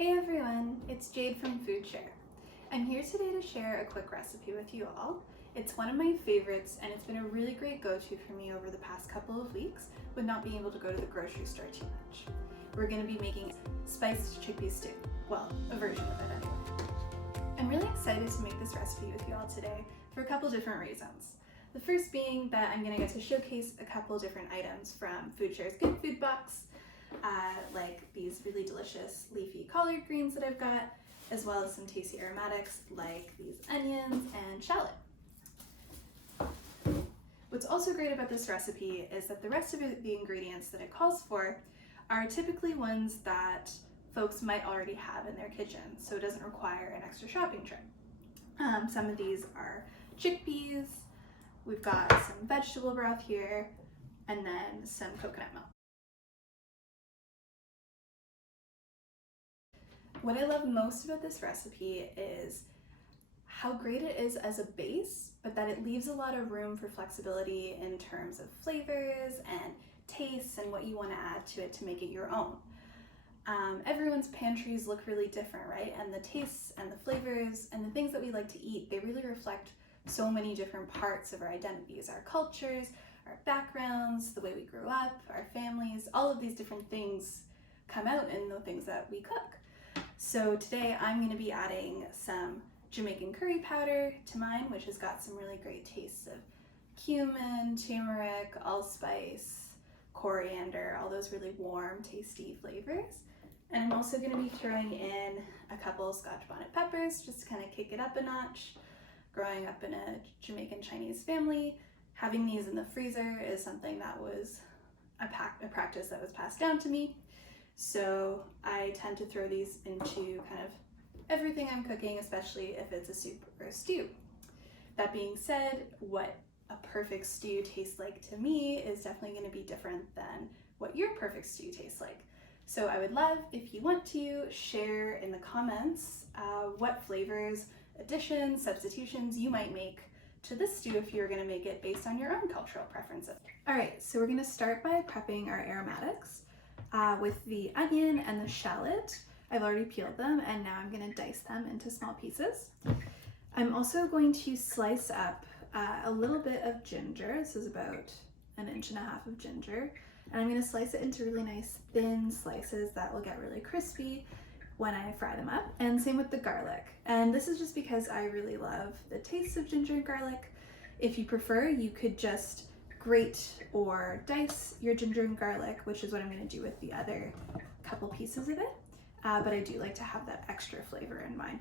Hey everyone, it's Jade from FoodShare. I'm here today to share a quick recipe with you all. It's one of my favorites and it's been a really great go-to for me over the past couple of weeks with not being able to go to the grocery store too much. We're going to be making spiced chickpea stew. Well, a version of it anyway. I'm really excited to make this recipe with you all today for a couple different reasons. The first being that I'm going to get to showcase a couple different items from FoodShare's Good Food Box, like these really delicious leafy collard greens that I've got, as well as some tasty aromatics like these onions and shallot. What's also great about this recipe is that the rest of the ingredients that it calls for are typically ones that folks might already have in their kitchen, so it doesn't require an extra shopping trip. Some of these are chickpeas, we've got some vegetable broth here, and then some coconut milk. What I love most about this recipe is how great it is as a base, but that it leaves a lot of room for flexibility in terms of flavors and tastes and what you want to add to it to make it your own. Everyone's pantries look really different, right? And the tastes and the flavors and the things that we like to eat, they really reflect so many different parts of our identities, our cultures, our backgrounds, the way we grew up, our families, all of these different things come out in the things that we cook. So today I'm going to be adding some Jamaican curry powder to mine, which has got some really great tastes of cumin, turmeric, allspice, coriander, all those really warm, tasty flavors. And I'm also going to be throwing in a couple Scotch bonnet peppers just to kind of kick it up a notch. Growing up in a Jamaican Chinese family, having these in the freezer is something that was a practice that was passed down to me. So I tend to throw these into kind of everything I'm cooking, especially if it's a soup or a stew. That being said, what a perfect stew tastes like to me is definitely going to be different than what your perfect stew tastes like. So I would love if you want to share in the comments what flavors, additions, substitutions you might make to this stew if you're going to make it based on your own cultural preferences. Alright, so we're going to start by prepping our aromatics. With the onion and the shallot, I've already peeled them and now I'm going to dice them into small pieces. I'm also going to slice up a little bit of ginger. This is about 1.5 inches of ginger, and I'm going to slice it into really nice thin slices that will get really crispy when I fry them up. And same with the garlic. And this is just because I really love the taste of ginger and garlic. If you prefer, you could just grate or dice your ginger and garlic, which is what I'm going to do with the other couple pieces of it, but I do like to have that extra flavor in mine.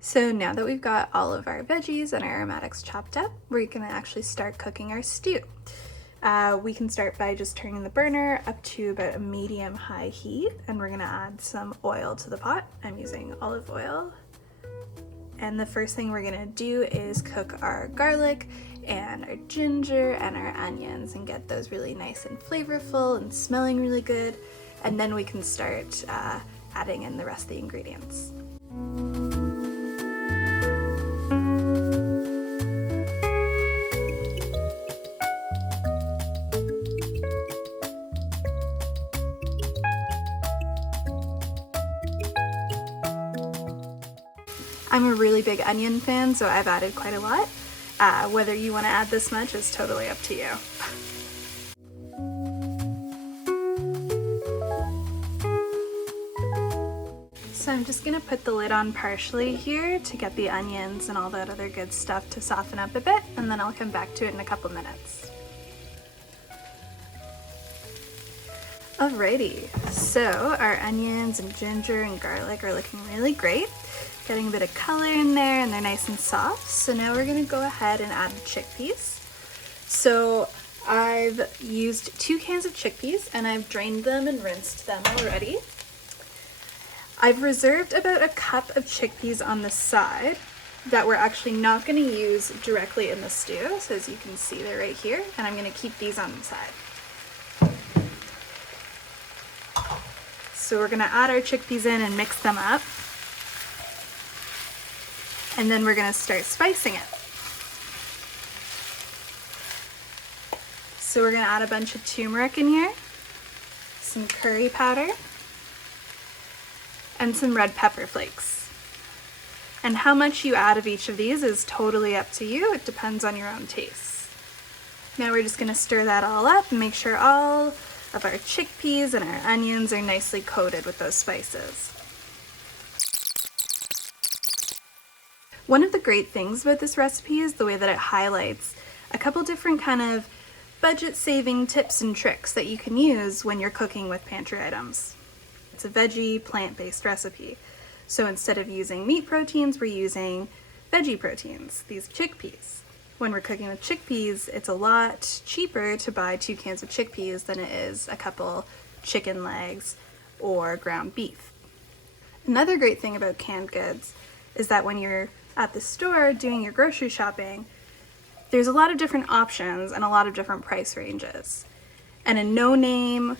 So now that we've got all of our veggies and our aromatics chopped up, we're gonna actually start cooking our stew. We can start by just turning the burner up to about a medium-high heat, and we're gonna add some oil to the pot. I'm using olive oil. And the first thing we're gonna do is cook our garlic and our ginger and our onions and get those really nice and flavorful and smelling really good. And then we can start adding in the rest of the ingredients. I'm a really big onion fan, so I've added quite a lot. Whether you want to add this much is totally up to you. So I'm just gonna put the lid on partially here to get the onions and all that other good stuff to soften up a bit, and then I'll come back to it in a couple minutes. Alrighty, so our onions and ginger and garlic are looking really great. Getting a bit of color in there and they're nice and soft. So now we're gonna go ahead and add the chickpeas. So I've used 2 cans of chickpeas and I've drained them and rinsed them already. I've reserved about a cup of chickpeas on the side that we're actually not gonna use directly in the stew. So as you can see, they're right here, and I'm gonna keep these on the side. So we're gonna add our chickpeas in and mix them up. And then we're gonna start spicing it. So we're gonna add a bunch of turmeric in here, some curry powder, and some red pepper flakes. And how much you add of each of these is totally up to you. It depends on your own taste. Now we're just gonna stir that all up and make sure all of our chickpeas and our onions are nicely coated with those spices. One of the great things about this recipe is the way that it highlights a couple different kind of budget-saving tips and tricks that you can use when you're cooking with pantry items. It's a veggie, plant-based recipe. So instead of using meat proteins, we're using veggie proteins, these chickpeas. When we're cooking with chickpeas, it's a lot cheaper to buy 2 cans of chickpeas than it is a couple chicken legs or ground beef. Another great thing about canned goods is that when you're at the store doing your grocery shopping, there's a lot of different options and a lot of different price ranges. And a no-name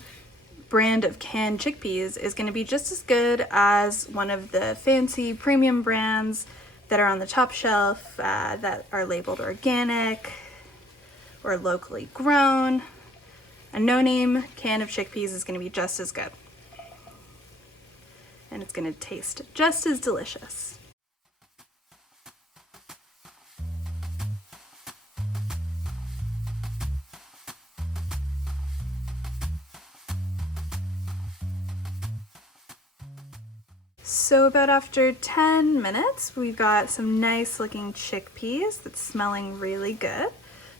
brand of canned chickpeas is going to be just as good as one of the fancy premium brands that are on the top shelf that are labeled organic or locally grown. A no-name can of chickpeas is going to be just as good. And it's going to taste just as delicious. So about after 10 minutes, we've got some nice looking chickpeas that's smelling really good.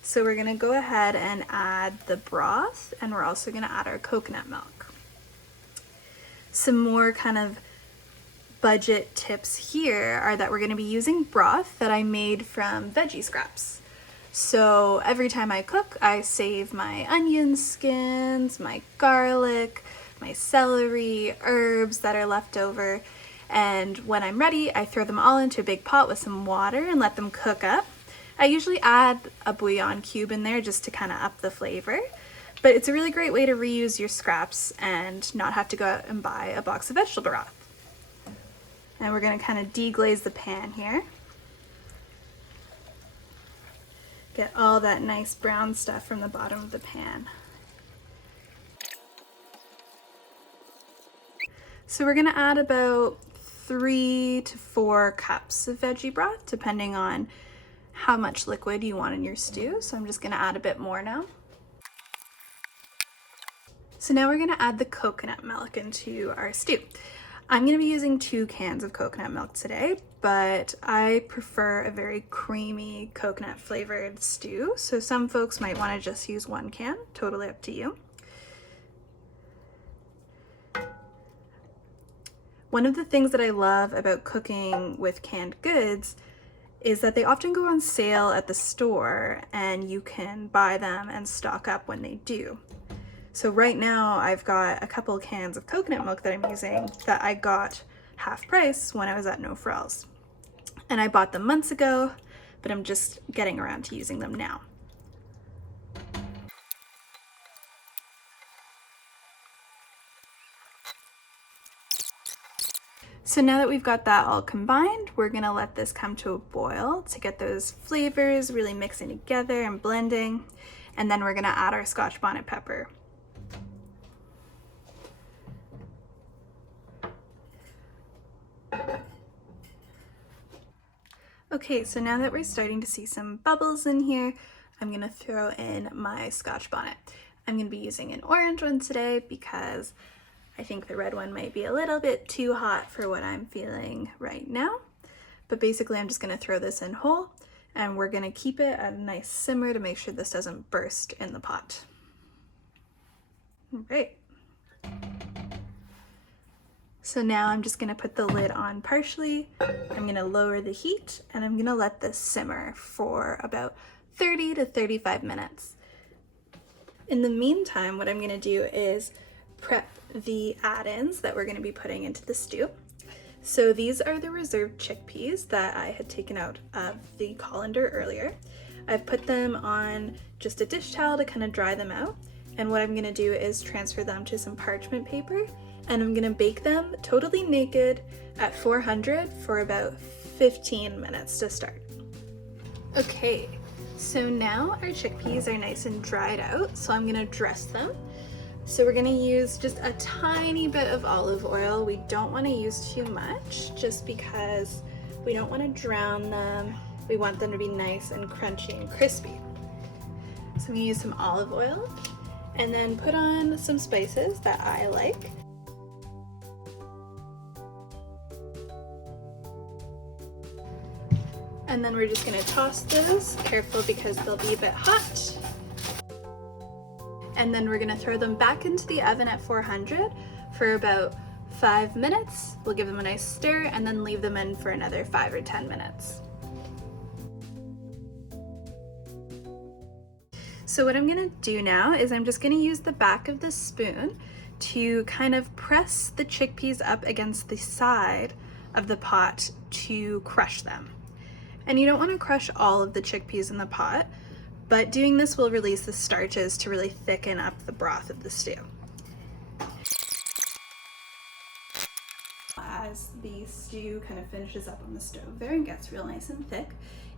So we're gonna go ahead and add the broth, and we're also gonna add our coconut milk. Some more kind of budget tips here are that we're gonna be using broth that I made from veggie scraps. So every time I cook, I save my onion skins, my garlic, my celery, herbs that are left over. And when I'm ready, I throw them all into a big pot with some water and let them cook up. I usually add a bouillon cube in there just to kind of up the flavor, but it's a really great way to reuse your scraps and not have to go out and buy a box of vegetable broth. And we're gonna kind of deglaze the pan here. Get all that nice brown stuff from the bottom of the pan. So we're gonna add about 3 to 4 cups of veggie broth, depending on how much liquid you want in your stew. So I'm just gonna add a bit more now. So now we're gonna add the coconut milk into our stew. I'm gonna be using 2 cans of coconut milk today, but I prefer a very creamy coconut flavored stew. So some folks might wanna just use 1 can, totally up to you. One of the things that I love about cooking with canned goods is that they often go on sale at the store and you can buy them and stock up when they do. So right now I've got a couple cans of coconut milk that I'm using that I got half price when I was at No Frills. And I bought them months ago, but I'm just getting around to using them now. So now that we've got that all combined, we're gonna let this come to a boil to get those flavors really mixing together and blending. And then we're gonna add our Scotch bonnet pepper. Okay, so now that we're starting to see some bubbles in here, I'm gonna throw in my Scotch bonnet. I'm gonna be using an orange one today because I think the red one might be a little bit too hot for what I'm feeling right now. But basically I'm just gonna throw this in whole and we're gonna keep it at a nice simmer to make sure this doesn't burst in the pot. All right. So now I'm just gonna put the lid on partially. I'm gonna lower the heat and I'm gonna let this simmer for about 30 to 35 minutes. In the meantime, what I'm gonna do is prep the add-ins that we're gonna be putting into the stew. So these are the reserved chickpeas that I had taken out of the colander earlier. I've put them on just a dish towel to kind of dry them out. And what I'm gonna do is transfer them to some parchment paper, and I'm gonna bake them totally naked at 400 for about 15 minutes to start. Okay, so now our chickpeas are nice and dried out, so I'm gonna dress them. So we're gonna use just a tiny bit of olive oil. We don't wanna use too much just because we don't wanna drown them. We want them to be nice and crunchy and crispy. So I'm gonna use some olive oil and then put on some spices that I like. And then we're just gonna toss those, careful because they'll be a bit hot. And then we're gonna throw them back into the oven at 400 for about 5 minutes. We'll give them a nice stir and then leave them in for another 5 or 10 minutes. So what I'm gonna do now is I'm just gonna use the back of the spoon to kind of press the chickpeas up against the side of the pot to crush them. And you don't wanna crush all of the chickpeas in the pot, but doing this will release the starches to really thicken up the broth of the stew. As the stew kind of finishes up on the stove there and gets real nice and thick,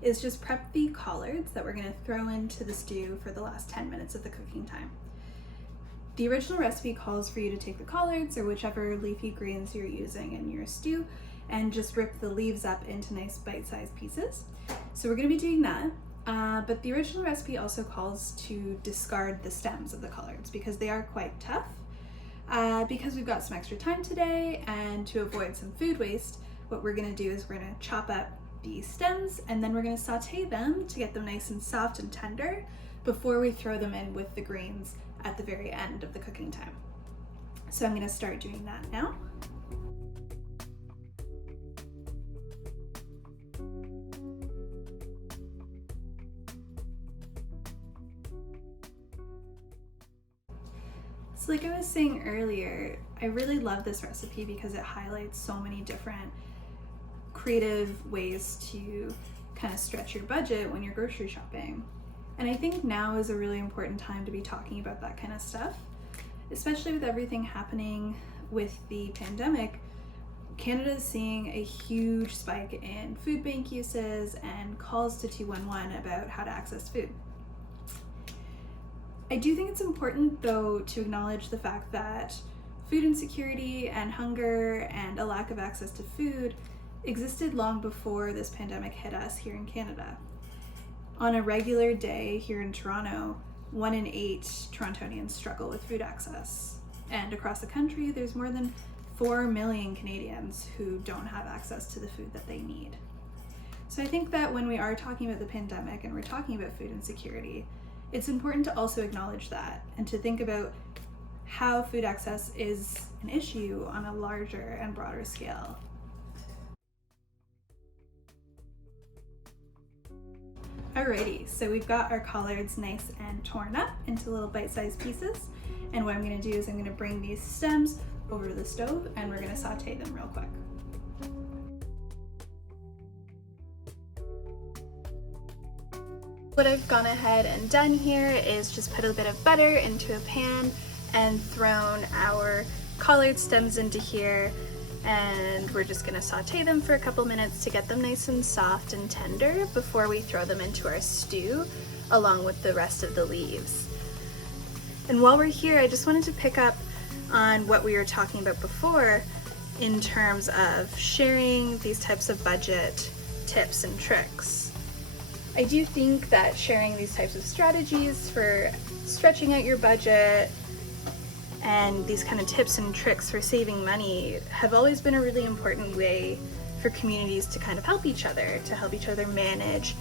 is just prep the collards that we're gonna throw into the stew for the last 10 minutes of the cooking time. The original recipe calls for you to take the collards or whichever leafy greens you're using in your stew and just rip the leaves up into nice bite-sized pieces. So we're gonna be doing that. But the original recipe also calls to discard the stems of the collards because they are quite tough. Because we've got some extra time today and to avoid some food waste, what we're gonna do is we're gonna chop up the stems and then we're gonna saute them to get them nice and soft and tender before we throw them in with the greens at the very end of the cooking time. So I'm gonna start doing that now. So like I was saying earlier, I really love this recipe because it highlights so many different creative ways to kind of stretch your budget when you're grocery shopping. And I think now is a really important time to be talking about that kind of stuff, especially with everything happening with the pandemic. Canada is seeing a huge spike in food bank uses and calls to 211 about how to access food. I do think it's important though to acknowledge the fact that food insecurity and hunger and a lack of access to food existed long before this pandemic hit us here in Canada. On a regular day here in Toronto, 1 in 8 Torontonians struggle with food access. And across the country, there's more than 4 million Canadians who don't have access to the food that they need. So I think that when we are talking about the pandemic and we're talking about food insecurity, it's important to also acknowledge that and to think about how food access is an issue on a larger and broader scale. Alrighty, so we've got our collards nice and torn up into little bite-sized pieces. And what I'm gonna do is I'm gonna bring these stems over to the stove and we're gonna saute them real quick. What I've gone ahead and done here is just put a bit of butter into a pan and thrown our collard stems into here, and we're just gonna saute them for a couple minutes to get them nice and soft and tender before we throw them into our stew along with the rest of the leaves. And while we're here, I just wanted to pick up on what we were talking about before in terms of sharing these types of budget tips and tricks. I do think that sharing these types of strategies for stretching out your budget and these kind of tips and tricks for saving money have always been a really important way for communities to kind of help each other manage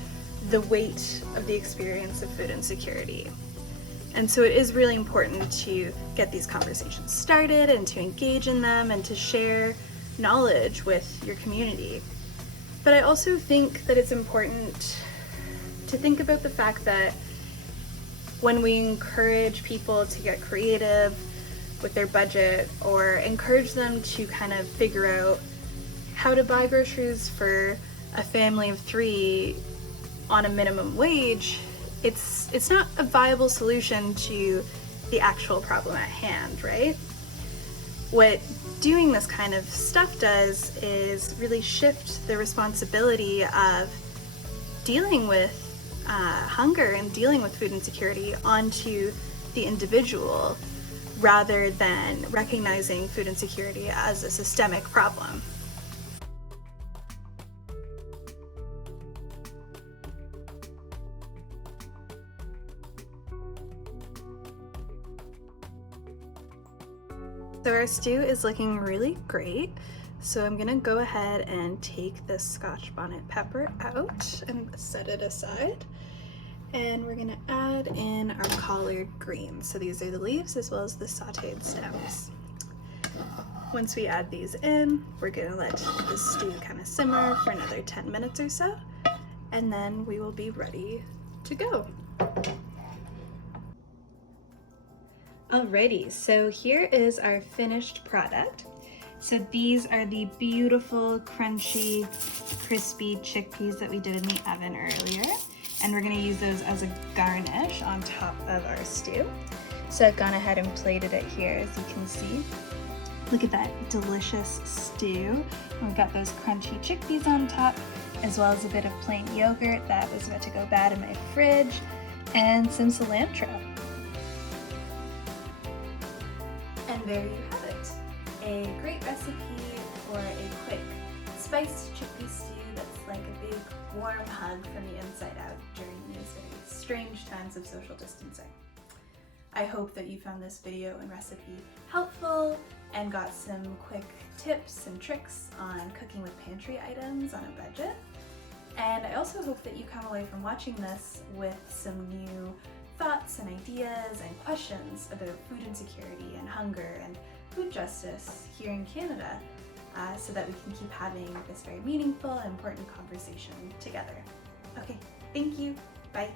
the weight of the experience of food insecurity. And so it is really important to get these conversations started and to engage in them and to share knowledge with your community. But I also think that it's important to think about the fact that when we encourage people to get creative with their budget or encourage them to kind of figure out how to buy groceries for a family of 3 on a minimum wage, it's not a viable solution to the actual problem at hand, right? What doing this kind of stuff does is really shift the responsibility of dealing with hunger and dealing with food insecurity onto the individual, rather than recognizing food insecurity as a systemic problem. So our stew is looking really great. So I'm gonna go ahead and take this Scotch bonnet pepper out and set it aside. And we're gonna add in our collard greens. So these are the leaves as well as the sauteed stems. Once we add these in, we're gonna let the stew kind of simmer for another 10 minutes or so, and then we will be ready to go. Alrighty, so here is our finished product. So these are the beautiful, crunchy, crispy chickpeas that we did in the oven earlier. And we're gonna use those as a garnish on top of our stew. So I've gone ahead and plated it here, as you can see. Look at that delicious stew. And we've got those crunchy chickpeas on top, as well as a bit of plain yogurt that was about to go bad in my fridge, and some cilantro. And there you have it. A great recipe for a quick spiced chickpea stew that's like a big warm hug from the inside out during these very strange times of social distancing. I hope that you found this video and recipe helpful and got some quick tips and tricks on cooking with pantry items on a budget. And I also hope that you come away from watching this with some new thoughts and ideas and questions about food insecurity and hunger and food justice here in Canada, so that we can keep having this very meaningful and important conversation together. Okay, thank you. Bye.